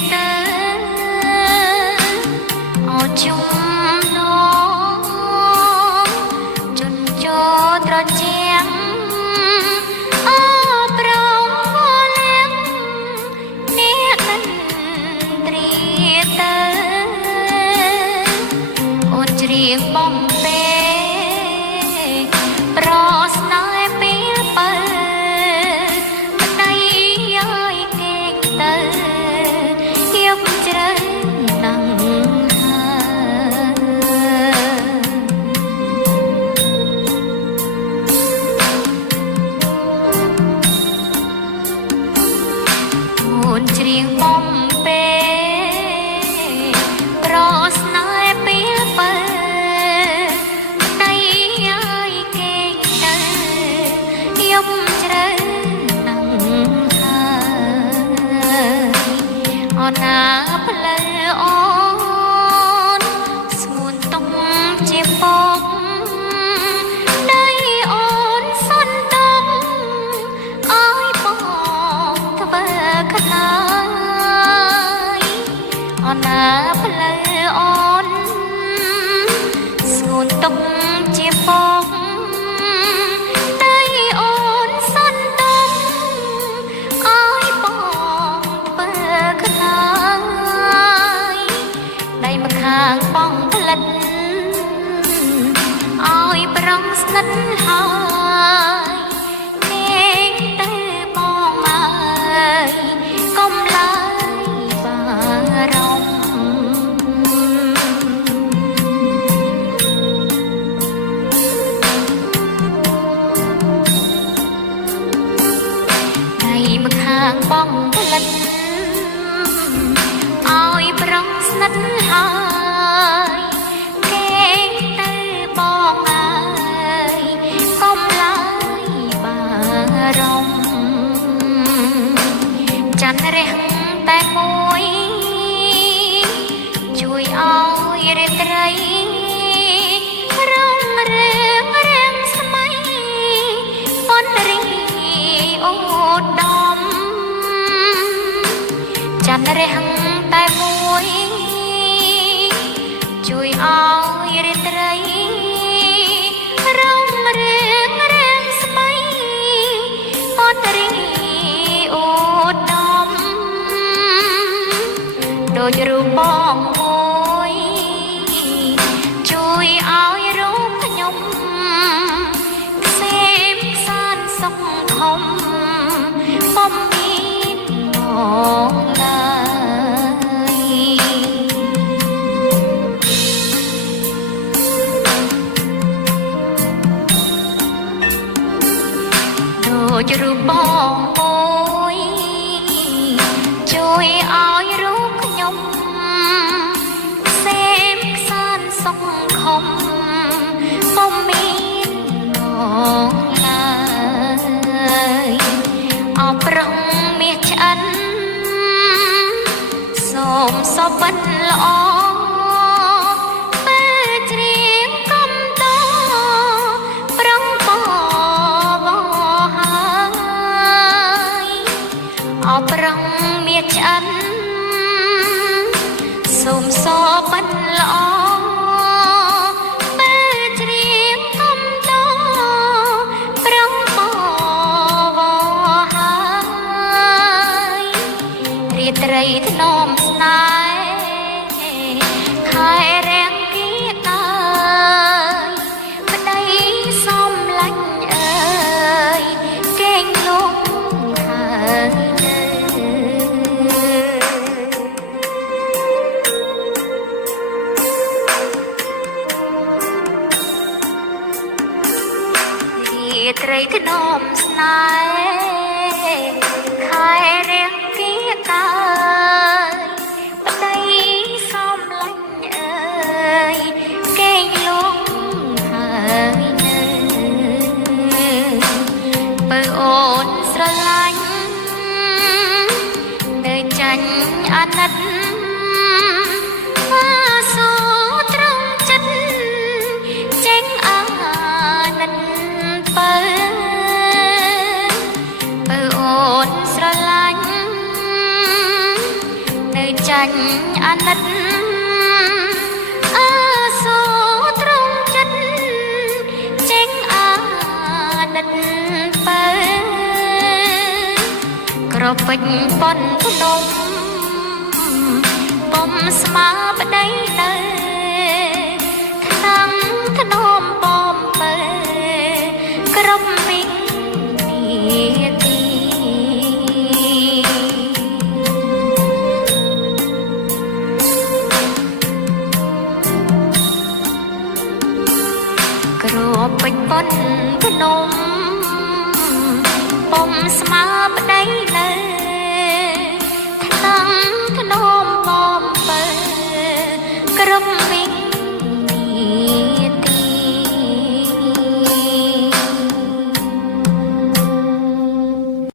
ទៅអោជុំនោជន់ចោត្រជាងអោប្រងលៀងអ្នកនិនត្រៀទៅអូនច្រៀងបំពេប្រស្នេហ៍ពេលបើប្តីឲ្យគេងទៅយកជ្រៅណាំងអូនច្រៀងបំពេប្រស្នេហ៍ពេលបើយកជ្រៅណាំងអូនណាផ្លូវអូនស្ងួនទុំជាពកដៃអូនសន្ទុំអើយបងធ្វើខ្លាយអូនណាផ្លូវអូនស្ងួនទុំជាពកខាងបងផ្លិតឲ្យប្រងស្និទ្ធហើយគេទៅបងអើយកុំឡើយបារម្ភដៃមកខាងបងផ្លិតឲ្យប្រងស្និទ្ធហើយគេទៅបងអើយកុំឡើយបារម្ភចន្ទរះតែមួយជួយឲ្យរាត្រីរងរឿងរាំងស្មៃប៉ុនរីអូដំចន្ទរះតែមួយជួយឲ្យរាត្រីរងរឿងរាំងស្មៃប៉ុនរីអូដំដូចរូបបងមួយជួយឲ្យរូបខ្ញុំខ្សែខ្សានសុខខំពុំមានមកឡើយដូចរូបបងមួយជួយឲ្យរូបខ្ញុំខ្សែខ្សានសុខខំពុំមានមកឡើយអប្រងមាសឆ្អិនសូមសុបិនល្អអប្រងមាសឆ្អិនសូមសបិនល្អពេលច្រៀងកំតប្រងបវហើយរាត្រីធ្នមស្នេហ៍ខែរាំងគៀកាយប្តីសំឡាញ់អើយកេងលងហើយត្រីធ្នមស្នេហ៍ខែរាំងគៀកាយប្តីសំឡាញ់អើយកេងលងហើយនៅបើអូនស្រឡាញ់នៅចាញ់អាណិតសូត្រង់ចិត្តចេញអាណិតបើអូនស្រឡាញ់នៅ ចាញ់អាណិតអើសត្រង់ចិត្តចេញអាណិតបើក្រពេញប៉ុនភ្នំបំស្មើប្តីនៅថ្នាំងធ្នមបំបើក្រុមវិនាទីក្រពេញប៉ុនភ្នំបំស្មើប្តី